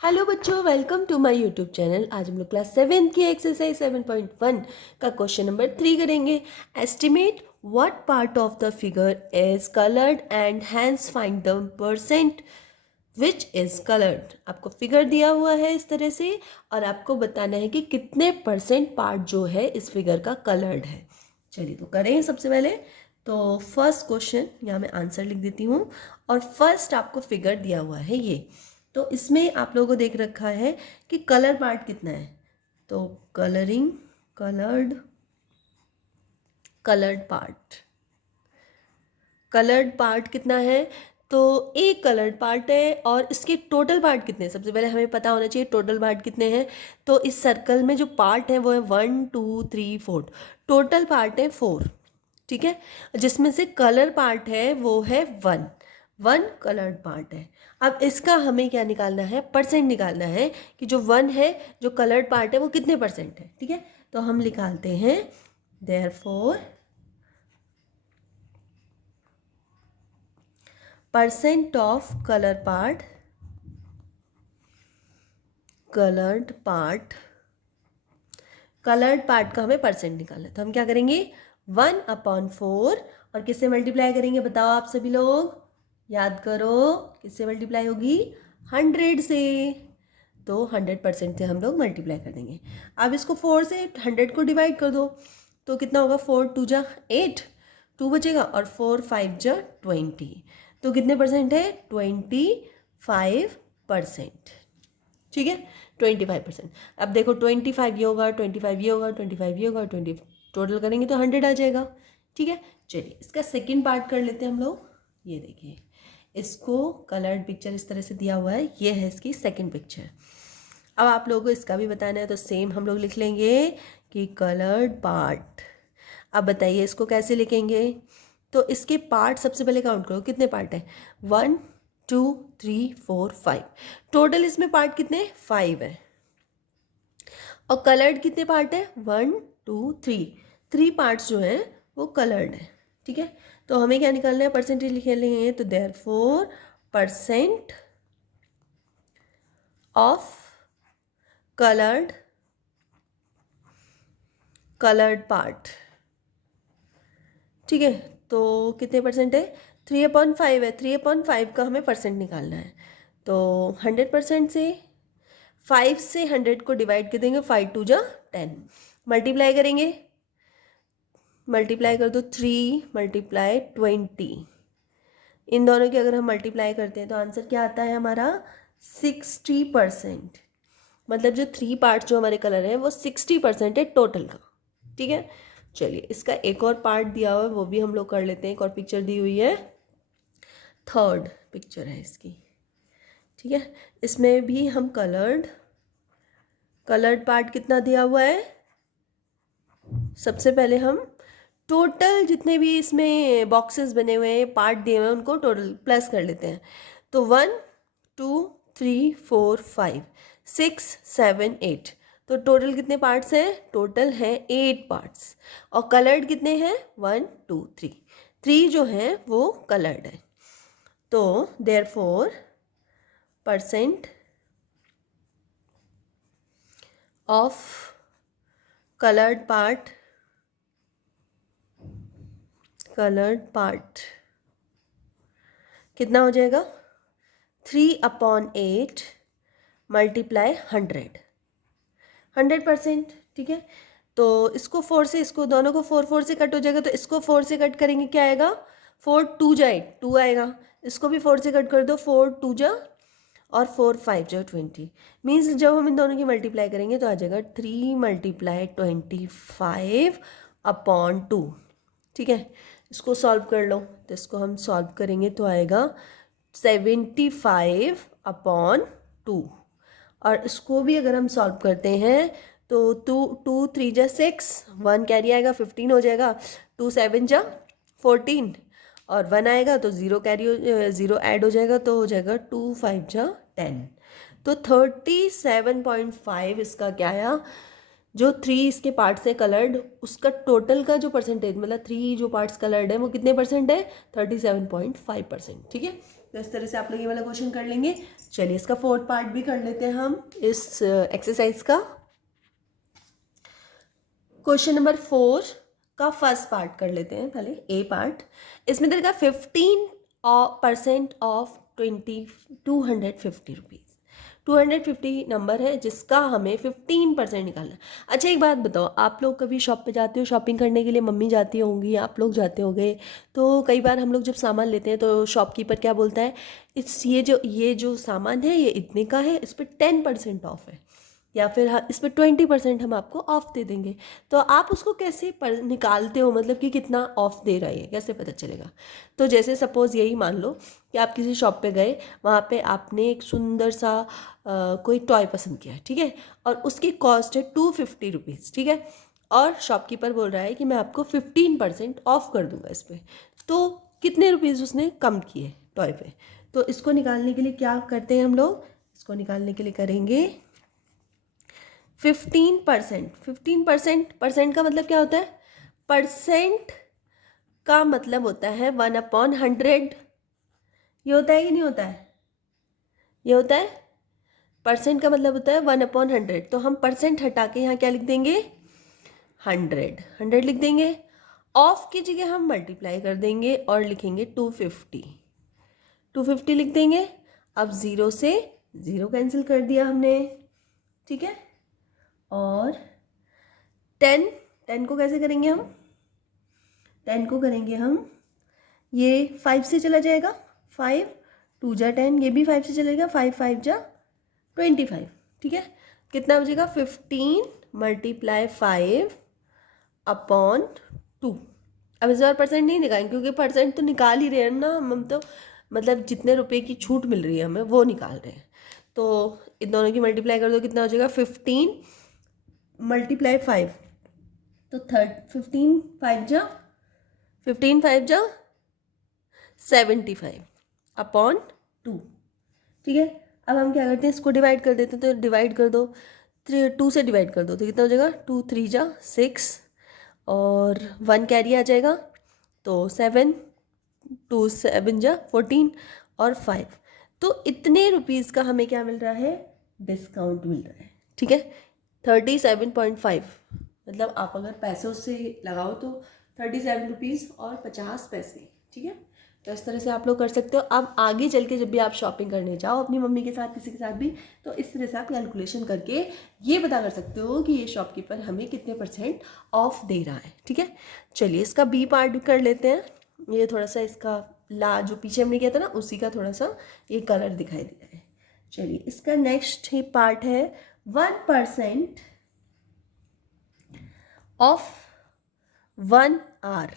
Hello बच्चों, welcome to my YouTube channel. आज हम लोग क्लास 7 की एक्सरसाइज 7.1 का क्वेश्चन नंबर 3 करेंगे। Estimate what part of the figure is coloured and hence find the percent which is coloured. आपको figure दिया हुआ है इस तरह से और आपको बताना है कि कितने परसेंट पार्ट जो है इस फिगर का कलर्ड है। चलिए तो करें। सबसे पहले तो फर्स्ट क्वेश्चन, यहाँ मैं आंसर लिख देती हूँ और फर्स्ट आपको फिगर दिया हुआ है ये। तो इसमें आप लोगों को देख रखा है कि कलर पार्ट कितना है। तो कलरिंग, कलर्ड, कलर्ड पार्ट कितना है। तो एक कलर्ड पार्ट है और इसके टोटल पार्ट कितने हैं सबसे पहले हमें पता होना चाहिए। टोटल पार्ट कितने हैं, तो इस सर्कल में जो पार्ट है वो है 1 2 3 4। टोटल पार्ट है 4, ठीक है। जिसमें से कलर पार्ट है वो है 1 कलर्ड पार्ट है। अब इसका हमें क्या निकालना है, परसेंट निकालना है कि जो 1 है, जो कलर्ड पार्ट है वो कितने परसेंट है, ठीक है। तो हम निकालते हैं therefore percent of coloured part का हमें परसेंट निकालना है। तो हम क्या करेंगे, 1/4 और किससे मल्टीप्लाई करेंगे बताओ आप सभी लोग, याद करो किससे मल्टीप्लाई होगी, 100 से। तो 100% से हम लोग मल्टीप्लाई कर देंगे। अब इसको 4 से 100 को डिवाइड कर दो तो कितना होगा, 4 2 जा 8, 2 बचेगा और 4 5 जा 20। तो कितने परसेंट है, 25%, ठीक है। 25%। अब देखो 25 ये होगा, 25 ये होगा, 25 ये होगा, 20 टोटल करेंगे तो 100 आ जाएगा, ठीक है। चलिए इसका सेकंड पार्ट कर लेते हैं हम लोग। ये देखिए, इसको कलर्ड पिक्चर इस तरह से दिया हुआ है, ये है इसकी सेकंड पिक्चर। अब आप लोगों को इसका भी बताना है तो सेम हम लोग लिख लेंगे कि कलर्ड पार्ट। अब बताइए इसको कैसे लिखेंगे। तो इसके पार्ट सबसे पहले काउंट करो, कितने पार्ट है, 1 2 3 4 5। टोटल इसमें पार्ट कितने, 5 है। और कलर्ड कितने पार्ट है, 1 2 3। 3 पार्ट्स जो हैं वो कलर्ड है, ठीक है। तो हमें क्या निकालना है, परसेंटेज लिख लेंगे। तो therefore percent of coloured part, ठीक है। तो कितने परसेंट है, 3/5 है। 3/5 का हमें परसेंट निकालना है। तो 100% से 5 से 100 को डिवाइड कर देंगे, 5 2 जा 10। मल्टीप्लाई करेंगे, मल्टीप्लाई कर दो, 3 × 20। इन दोनों की अगर हम मल्टीप्लाई करते हैं तो आंसर क्या आता है हमारा, 60%। मतलब जो 3 पार्ट जो हमारे कलर हैं वो 60% है टोटल का, ठीक है। चलिए इसका एक और पार्ट दिया हुआ है वो भी हम लोग कर लेते हैं। एक और पिक्चर दी हुई है, थर्ड पिक्चर है इसकी, ठीक है। इसमें भी हम कलर्ड पार्ट कितना दिया हुआ है, सबसे पहले हम टोटल जितने भी इसमें बॉक्सेस बने हुए हैं, पार्ट दिए हुए हैं, उनको टोटल प्लस कर लेते हैं। तो 1 2 3 4 5 6 7 8। तो टोटल कितने पार्ट्स हैं, टोटल हैं 8 पार्ट्स। और कलर्ड कितने हैं, 1 2 3। 3 जो हैं वो कलर्ड है। तो therefore percent of coloured part कितना हो जाएगा, 3/8 मल्टीप्लाई 100%, ठीक है। तो इसको 4 से, इसको दोनों को 4 4 से कट हो जाएगा। तो इसको 4 से कट करेंगे क्या आएगा, 4 2 जा 8 2 आएगा। इसको भी 4 से कट कर दो, 4 2 जा और 4 5 जा 20। मीन्स जब हम इन दोनों की मल्टीप्लाई करेंगे तो आ जाएगा 3 × 25/2, ठीक है। इसको सॉल्व कर लो। तो इसको हम सॉल्व करेंगे तो आएगा 75/2। और इसको भी अगर हम सॉल्व करते हैं तो 2 2 3 जा 6, 1 कैरी आएगा 15 हो जाएगा, 2 7 जा 14 और 1 आएगा तो 0 ऐड हो जाएगा तो हो जाएगा 2 5 जा 10। तो 37.5 इसका क्या आया, जो 3 इसके पार्ट्स हैं कलर्ड, उसका टोटल का जो परसेंटेज, मतलब 3 जो पार्ट्स कलर्ड है वो कितने परसेंट है, 37.5%, ठीक है। तो इस तरह से आप लोग ये वाला क्वेश्चन कर लेंगे। चलिए इसका फोर्थ पार्ट भी कर लेते हैं हम इस एक्सरसाइज का। क्वेश्चन नंबर 4 का फर्स्ट पार्ट कर लेते हैं पहले, ए पार्ट। इसमें तेरे का 15% ऑफ 250 रुपीज़। 250 नंबर है जिसका हमें 15% निकालना है। अच्छा एक बात बताओ, आप लोग कभी शॉप पे जाते हो शॉपिंग करने के लिए, मम्मी जाती होंगी, आप लोग जाते होंगे, तो कई बार हम लोग जब सामान लेते हैं तो शॉपकीपर क्या बोलता है, ये जो सामान है ये इतने का है, इस पर 10% ऑफ है, या फिर इस पर 20% हम आपको ऑफ दे देंगे। तो आप उसको कैसे निकालते हो, मतलब कि कितना ऑफ दे रहा है कैसे पता चलेगा? तो जैसे सपोज़ यही मान लो कि आप किसी शॉप पे गए, वहाँ पे आपने एक सुंदर सा कोई टॉय पसंद किया, ठीक है, और उसकी कॉस्ट है 250 रुपीज़, ठीक है, और शॉपकीपर बोल रहा है कि मैं आपको 15% ऑफ कर दूंगा इस पर। तो कितने रुपीज़ उसने कम किए टॉय पे? तो इसको निकालने के लिए क्या करते हैं हम लोग, इसको निकालने के लिए करेंगे 15%। 15% का मतलब क्या होता है? परसेंट का मतलब होता है 1/100। ये होता है कि नहीं होता है? ये होता है। परसेंट का मतलब होता है 1/100। तो हम परसेंट हटा के यहाँ क्या लिख देंगे? 100 लिख देंगे। ऑफ की जगह हम मल्टीप्लाई कर देंगे और लिखेंगे 250 लिख देंगे। अब 0 से 0 कैंसिल कर दिया हमने, ठीक है। और 10 को कैसे करेंगे हम? 10 को करेंगे हम, ये 5 से चला जाएगा, 5 2 जा 10, ये भी 5 से चलेगा, 5 5 जा 25, ठीक है। कितना बचेगा? 15 × 5/2। अब इस बार परसेंट नहीं निकालेंगे क्योंकि परसेंट तो निकाल ही रहे हैं ना हम, तो मतलब जितने रुपए की छूट मिल रही है हमें वो निकाल रहे हैं। तो इन दोनों की मल्टीप्लाई कर दो, कितना हो जाएगा? 15 × 5, तो 15 5 जा 75/2, ठीक है। अब हम क्या करते हैं, इसको डिवाइड कर देते हैं। तो डिवाइड कर दो, 2 से डिवाइड कर दो तो कितना हो जाएगा? 2 3 जा 6 और 1 कैरी आ जाएगा, तो 7 2 7 जा 14 और 5। तो इतने रुपीज़ का हमें क्या मिल रहा है? डिस्काउंट मिल रहा है, ठीक है। 37.5, मतलब आप अगर पैसों से लगाओ तो 37 रुपीज़ और 50 पैसे, ठीक है। तो इस तरह से आप लोग कर सकते हो। अब आगे चल के जब भी आप शॉपिंग करने जाओ अपनी मम्मी के साथ, किसी के साथ भी, तो इस तरह से आप कैलकुलेशन करके ये पता कर सकते हो कि ये शॉपकीपर हमें कितने % ऑफ दे रहा है, ठीक है। चलिए इसका बी पार्ट भी कर लेते हैं। ये थोड़ा सा इसका जो पीछे हमने किया था ना, उसी का थोड़ा सा ये कलर दिखाई दे रहा है। चलिए इसका नेक्स्ट ही पार्ट है 1% ऑफ 1 आवर।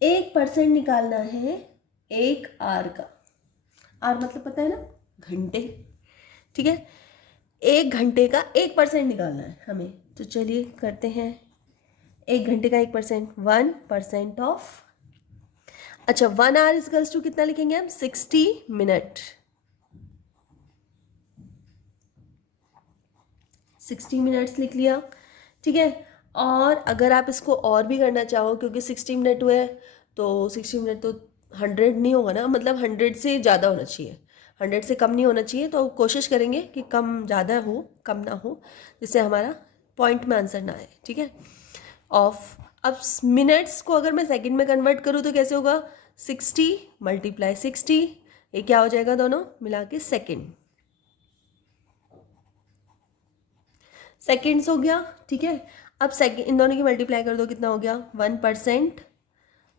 1% निकालना है 1 आवर का। आवर मतलब पता है ना? घंटे, ठीक है। 1 घंटे का 1% निकालना है हमें। तो चलिए करते हैं। 1 घंटे का 1%, 1% ऑफ, अच्छा 1 आवर इक्वल्स टू कितना लिखेंगे हम? 60 मिनट। 60 मिनट्स लिख लिया, ठीक है। और अगर आप इसको और भी करना चाहो, क्योंकि 60 मिनट हुए तो 60 मिनट तो 100 नहीं होगा ना, मतलब 100 से ज़्यादा होना चाहिए, 100 से कम नहीं होना चाहिए। तो कोशिश करेंगे कि कम ज़्यादा हो, कम ना हो, जिससे हमारा पॉइंट में आंसर ना आए, ठीक है। ऑफ, अब मिनट्स को अगर मैं सेकंड में कन्वर्ट करूँ तो कैसे होगा? 60 × 60, ये क्या हो जाएगा? दोनों मिला के सेकेंड्स हो गया, ठीक है। अब सेकेंड, इन दोनों की मल्टीप्लाई कर दो, कितना हो गया? 1%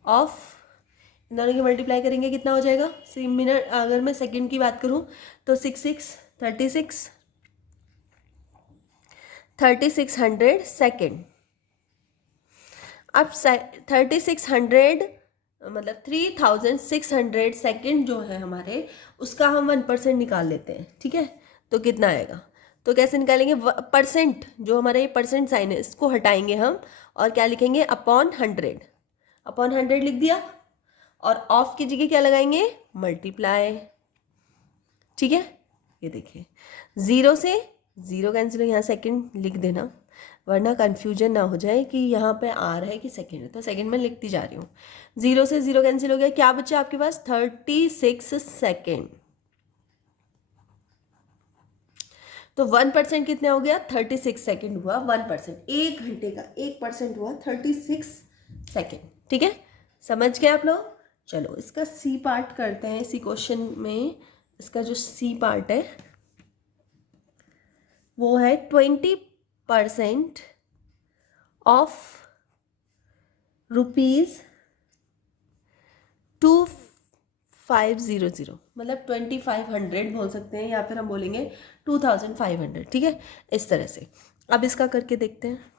ऑफ, इन दोनों की मल्टीप्लाई करेंगे कितना हो जाएगा? मिनट, अगर मैं सेकेंड की बात करूं तो 3600 सेकेंड। अब 3600 मतलब 3600 सेकेंड जो है हमारे, उसका हम 1% निकाल लेते हैं, ठीक है। तो कितना आएगा? तो कैसे निकालेंगे? परसेंट, जो हमारा ये परसेंट साइन है इसको हटाएंगे हम और क्या लिखेंगे? अपॉन 100 लिख दिया। और ऑफ की जगह क्या लगाएंगे? मल्टीप्लाई, ठीक है। ये देखिए 0 से 0 कैंसिल, यहाँ सेकंड लिख देना, वरना कन्फ्यूजन ना हो जाए कि यहाँ पे आर है कि सेकेंड है। तो सेकेंड में लिखती जा रही हूँ। 0 से 0 कैंसिल हो गया, क्या बचा आपके पास 36 सेकेंड। तो 1% कितना हो गया 36 सेकेंड हुआ 1%। 1 घंटे का 1% हुआ 36 सेकेंड। ठीक है, समझ गए आप लोग। चलो इसका सी पार्ट करते हैं। इसी क्वेश्चन में इसका जो सी पार्ट है वो है 20% ऑफ ₹2500, मतलब 2500 बोल सकते हैं या फिर हम बोलेंगे 2500। ठीक है, इस तरह से। अब इसका करके देखते हैं।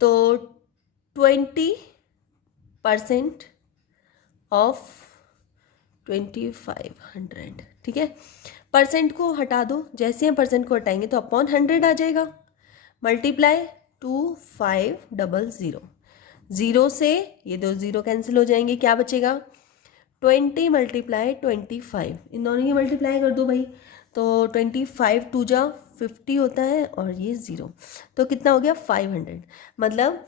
तो 20% ऑफ 2500, ठीक है। परसेंट को हटा दो, जैसे हम परसेंट को हटाएंगे तो अपॉन 100 आ जाएगा। मल्टीप्लाई 2500, 0 से ये 2 0 कैंसिल हो जाएंगे, क्या बचेगा 20 मल्टीप्लाई 25। इन दोनों की मल्टीप्लाई कर दो भाई, तो 25 2 जा 50 होता है और ये 0, तो कितना हो गया 500। मतलब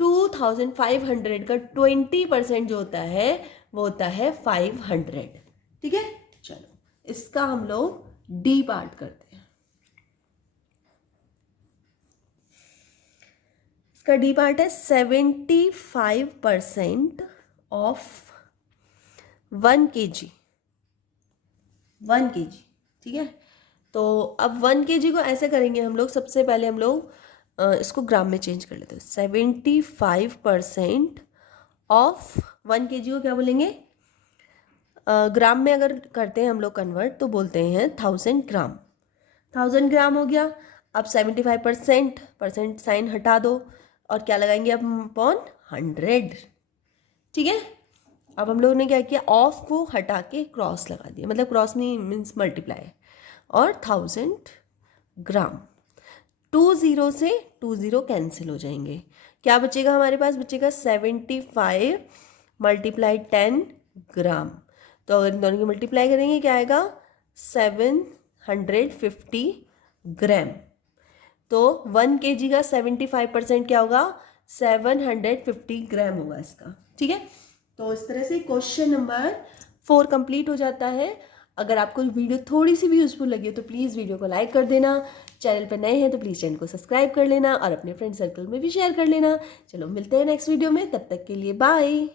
2500 का 20% जो होता है वो होता है 500। ठीक है, चलो इसका हम लोग डी पार्ट करते हैं। इसका डी पार्ट है 75% ऑफ 1 kg। 1 kg, ठीक है। तो अब 1 kg को ऐसे करेंगे हम लोग, सबसे पहले हम लोग इसको ग्राम में चेंज कर लेते हैं। 75% ऑफ 1 kg को क्या बोलेंगे, ग्राम में अगर करते हैं हम लोग कन्वर्ट तो बोलते हैं 1000 ग्राम। 1000 ग्राम हो गया। अब 75% परसेंट साइन हटा दो और क्या लगाएंगे अब अपॉन 100। ठीक है, अब हम लोगों ने क्या किया, ऑफ को हटा के क्रॉस लगा दिया, मतलब क्रॉस नहीं मीन्स मल्टीप्लाई, और 1000 ग्राम। 2 0 से 2 0 कैंसिल हो जाएंगे, क्या बचेगा हमारे पास, बचेगा 75 मल्टीप्लाई 10 ग्राम। तो अगर इन दोनों की मल्टीप्लाई करेंगे क्या आएगा 750 ग्राम। तो 1 kg का 75% क्या होगा 750 ग्राम होगा इसका। ठीक है, तो इस तरह से क्वेश्चन नंबर 4 कंप्लीट हो जाता है। अगर आपको वीडियो थोड़ी सी भी यूजफुल लगी हो तो प्लीज़ वीडियो को लाइक कर देना। चैनल पर नए हैं तो प्लीज़ चैनल को सब्सक्राइब कर लेना और अपने फ्रेंड सर्कल में भी शेयर कर लेना। चलो मिलते हैं नेक्स्ट वीडियो में, तब तक के लिए बाय।